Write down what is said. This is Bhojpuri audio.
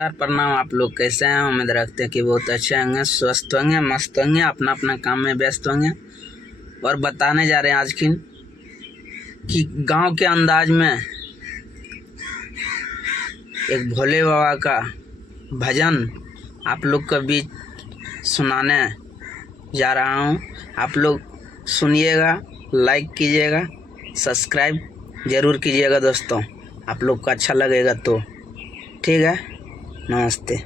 यार प्रणाम। आप लोग कैसे हैं? उम्मीद रखते हैं कि बहुत अच्छे होंगे, स्वस्थ होंगे, मस्त होंगे, अपना अपना काम में व्यस्त होंगे। और बताने जा रहे हैं आज कि गांव के अंदाज में एक भोले बाबा का भजन आप लोग के बीच सुनाने जा रहा हूं। आप लोग सुनिएगा, लाइक कीजिएगा, सब्सक्राइब ज़रूर कीजिएगा दोस्तों। आप लोग को अच्छा लगेगा तो ठीक है। नमस्ते।